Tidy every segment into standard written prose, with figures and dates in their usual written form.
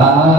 โ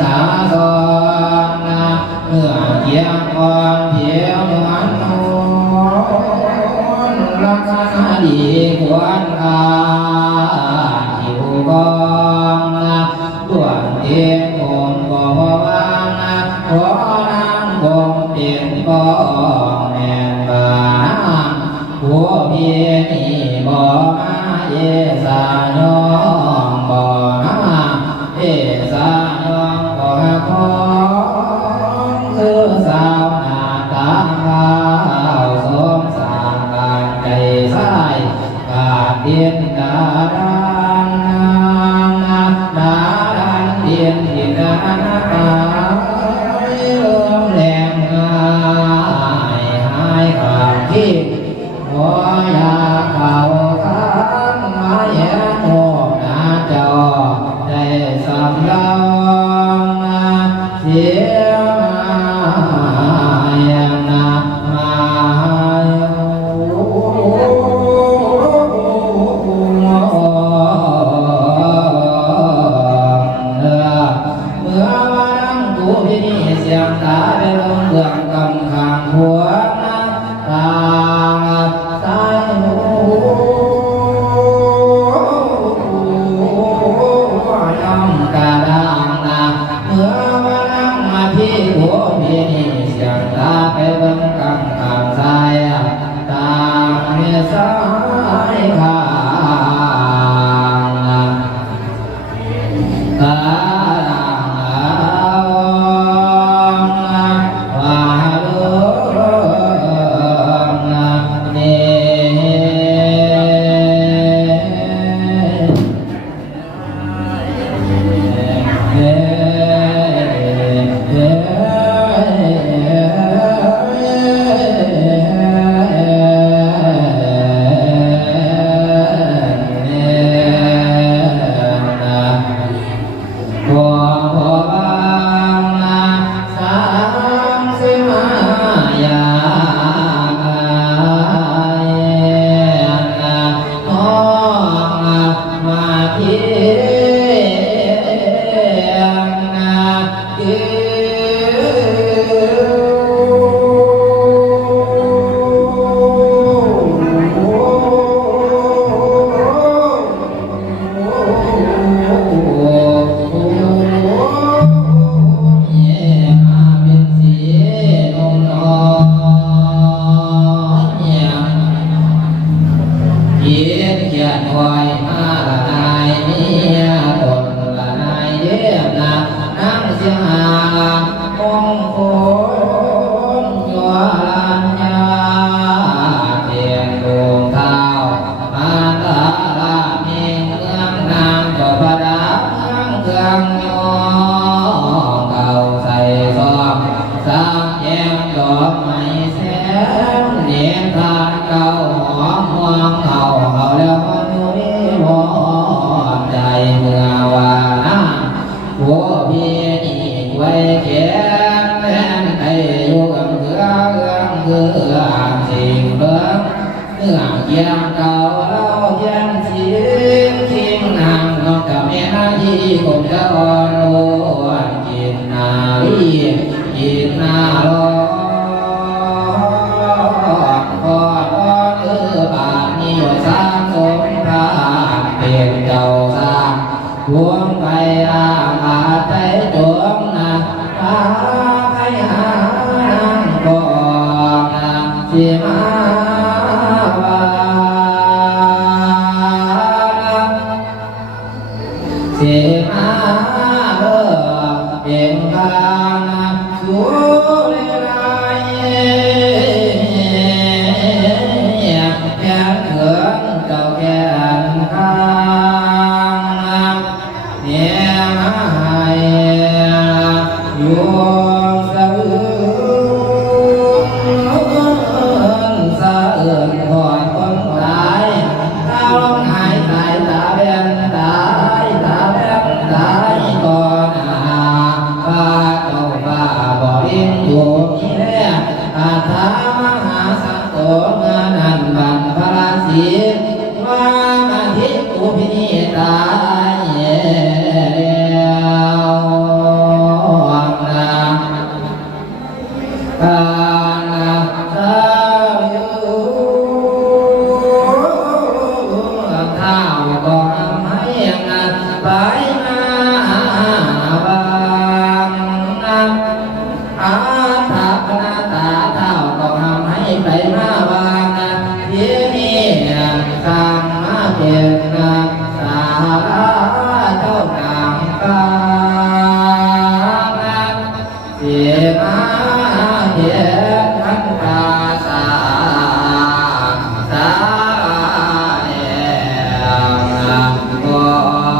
สาสอนเมื่อเกี่ยงอ่อนเพียวเหมือนนูนลักษณะดีควรอาหิวกองด่วนเทียนคงบ่พอวางขอนางคงเป็นบ่แม่นบานหัวเพียนี่บ่มาเยสายองบ่มาเยสายองบ่ของคือสาวหน้าตาขาวสมสารการใจใสการเดียนดาดังดาดังเดียนดินดาตาเลื่อมแหลมง่ายหายขาดที่หัวยาเข่าข้างมาแย่โมกหน้าจอได้สำเราเสียยังนามาเมื่อมานั่งกูที่นี่เสียงตาได้ลงเบื้องกำข้างหัวตาสายหูย่อมกระด้างเมื่อมานั่งมาที่หัวที่นี่เสียงตาไปเบื้องกำข้างซ้ายตาเมียซ้ายข้างตาหวงไปอาใจจวงพาให้หางก่อนสิมาว่าสิมาเลิกเป็นการสู่ในไรแค่เขื่อนเจ้าแก่ข้าอยู่สะอื้นสะอื้นคอยคนตายตาลงหายตายตาแบนตายตาแบนตายก่อนฟ้าเจ้าฟ้าบ่ดิน ายมาบางอาทัพนาตาเท่าก็ทำให้ไปมาบางเยี่ยมีกลางมาเป็นสาเจ้านางกาเสียมาเทียนทันตาสาเอก็